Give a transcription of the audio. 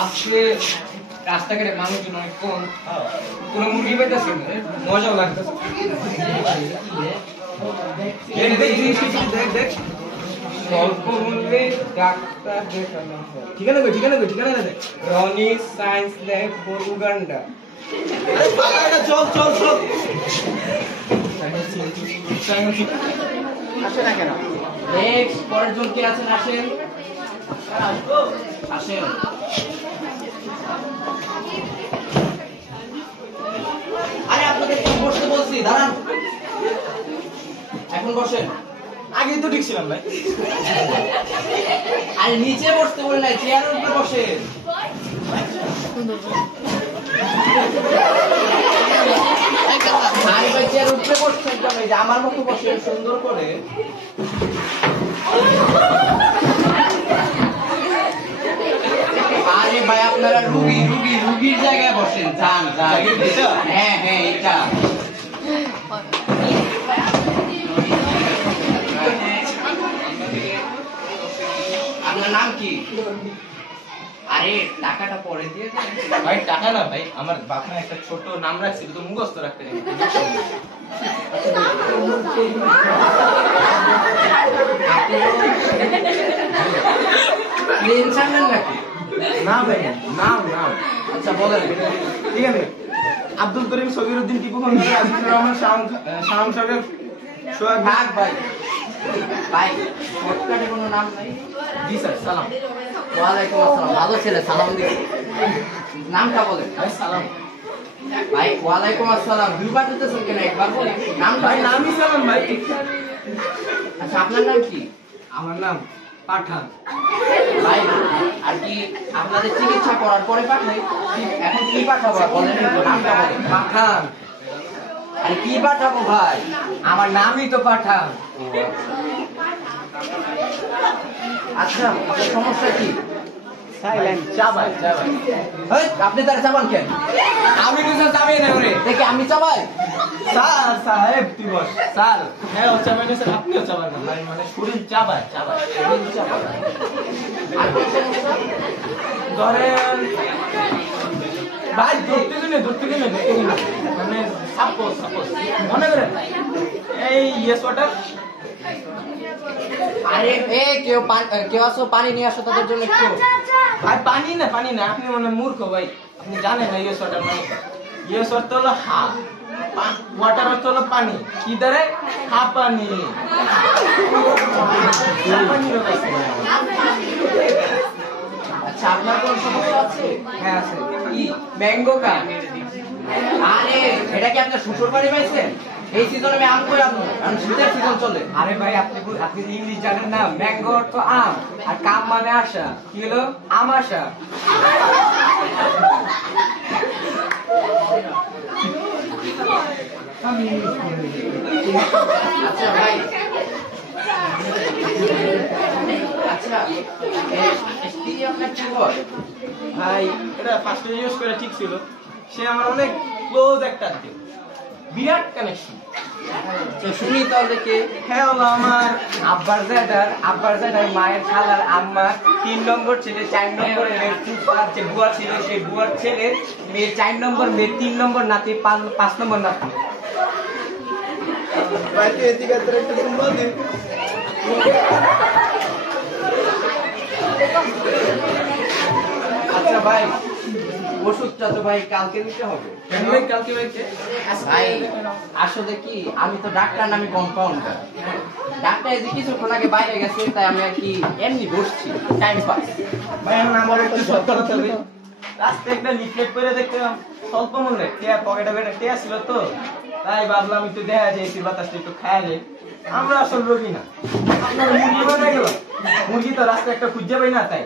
আসলে রাস্তাঘাটে মানুষজন অনেক কম, কোনো মুরগি পাইতেছে না, মজাও লাগতেছে। স্বল্প মূল্যে ডাক্তার দেখানো হয়। ঠিকানা দেখ। Roni science lab Uganda. চল আসে না কেন? নেক্সট পরের জন কে আছেন? আসেন। আরে আপনাদের বসতে বলছি, দাঁড়ান। এখন বসেন। আগে তো ঠিক ছিলাম ভাই। আরে নিচে বসতে বলে নাই, চেয়ারের উপরে বসেন। আরে ভাই চেয়ারের উপরে বসছেন কেন? এই যে আমার মতো বসেন সুন্দর করে। আরে ভাই আপনারা রুগীর জায়গায় বসেন। যান। হ্যাঁ এটা আপনার নাম কি? আরে টাকাটা পরে দিয়ে দেন ভাই। টাকা না ভাই, আমার বাপ মা একটা ছোট নাম রাখছিল তো মুখস্থ রাখতে নেই। টেনশন নেন নাকি? না ভাই, নাম আচ্ছা বলেন। ঠিক আছে, আব্দুল করিম সগিরউদ্দিন টিপু খন্দকার, আজিজুর রহমান শাম সরকার, সোহাগ ভাই। শর্টকাটে কোনো নাম নাই? জি স্যার, সালাম। ওয়ালাইকুম আসসালাম। ভালো ছেলে, সালাম দিচ্ছি। নামটা বলেন ভাই। সালাম ভাই। ওয়ালাইকুম আসসালাম। দুইবার দিতেছেন কেন? একবার বলেন নামটা। ভাই নামই সালাম ভাই। আচ্ছা আপনার নাম কি? আমার নাম পাঠান ভাই। আর কি আপনাদের চিকিৎসা করার পরে পাঠাই, এখন কি পাঠাবো বলেন? নামটা বলেন। পাঠান। আরে কি পাঠাবো ভাই? আমার নামই তো পাঠান। আচ্ছা আপনার সমস্যা কি? চাবাই। আপনি তার চাবান কেন? আমি তো স্যার চাবাই না ওরে। দেখি আমি চাবাই? সাহেব তুই বস। স্যার হ্যাঁ ও চাবাই না স্যার, আপনিও চাবান না। মানে শরীর চাবাই। ধরেন ভাই ধরতে দিন মানে সাপোজ মনে করেন এই ইয়েস ওয়াটার। আরে কেউ আসো পানি নিয়ে আসো তাদের জন্য একটু। ভাই পানি না আপনি মানে মূর্খ ভাই, আপনি জানেন না ইয়েস ওয়াটার মানে ইয়েস ওয়াটার হলো হাফ ওয়াটার অর্থ হলো পানি, কি ধরে হাফ পানি। আচ্ছা আপনার কোন সমস্যা আছে? হ্যাঁ আছে। কি? ম্যাঙ্গো কা? আরে এটা কি আপনার শ্বশুর বাড়ি পাইছেন? এই সিজনে আমি আম কই আনবো, কারণ শীতের সিজন চলে। আরে ভাই আপনি ইংলিশ জানেন না? ম্যাঙ্গো অর্থ আম, আর কাম মানে আশা। কি হলো? আম আশা। আচ্ছা ভাই, আচ্ছা আপনার কি হয় ভাই? এটা ফার্স্টে ইউজ করে ঠিক ছিল, সে আমার অনেক ক্লোজ একটা বিরাট কানেকশন। শুনি তাহলে কে? হ্যাঁ হলো আমার আব্বার জ্যাঠার মায়ের খালার আম্মা 3 নম্বর ছেলে, 4 নম্বর যে বুয়া ছিল সেই বুয়ার ছেলে মেয়ে, 4 নম্বর মেয়ে, 3 নম্বর নাতি, 5 নম্বর নাতি। আচ্ছা ভাই ওষুধটা তো ভাই কালকে দিতে হবে। কালকে ভাই আসলে কি আমি তো ডাক্তার না, আমি কম্পাউন্ডার। ডাক্তার এই যে কিছুক্ষণ আগে বাইরে গেছে, তাই আমি আর কি এমনি বসছি, টাইম পাস। ভাই আমার একটু সত্য কথা বলি, রাস্তায় একটা লিফলেট করে দেখলাম স্বল্প মূল্যে পকেটে টেয়া ছিল তো, তাই ভাবলাম একটু দেখা যায় এসির বাতাসটা একটু খায়ালে। আমরা আসল রোগী না, আপনার মুরগি বানাই গেল, মুরগি তো রাস্তায় একটা খুঁজে পাই না, তাই